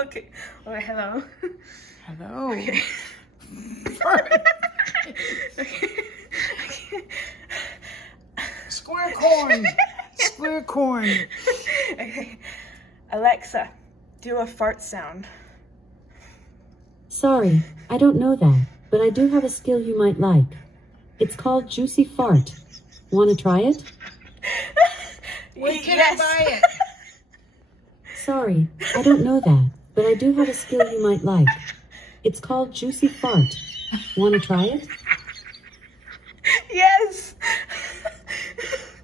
Okay. All right. Hello. Hello. Okay. Square corn. Square corn. Okay. Alexa, do a fart sound. Sorry, I don't know that, but I do have a skill you might like. It's called Juicy Fart. Want to try it? Where can Yes. I buy it? Sorry, I don't know that, but I do have a skill you might like. It's called Juicy Fart. Want to try it? Yes.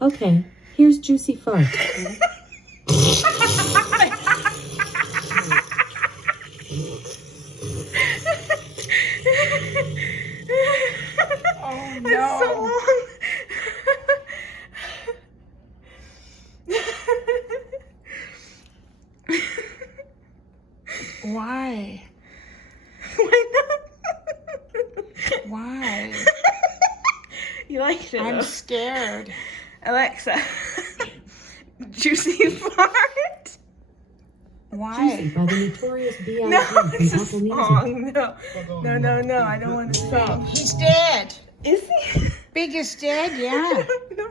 Okay, here's Juicy Fart. Oh That's so no. long. Why? Why not? Why? You liked it, I'm though. scared. Alexa, juicy fart. Juicy Why? by the Notorious B.I.G. No, from it's a Apple Music. song. No. I don't want to sing. He's dead. Is he? Big is dead, yeah. No.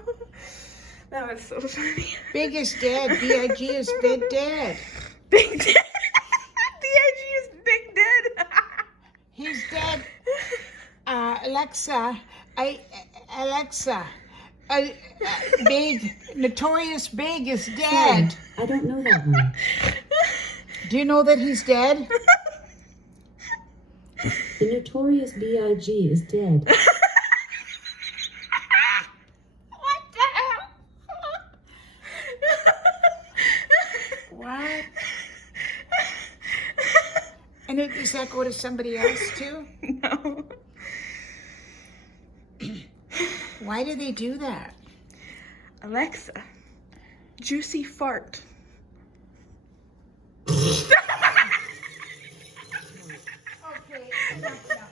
That was so funny. Big is dead. B.I.G. is dead. Big Dead. D.I.G. is Big Dead. He's dead. Alexa, Big, Notorious Big is Sorry, dead. I don't know that one. Do you know that he's dead? The Notorious B.I.G. is dead. What the hell? What? And does that go to somebody else too? No. Why do they do that? Alexa, juicy fart. Okay, enough now.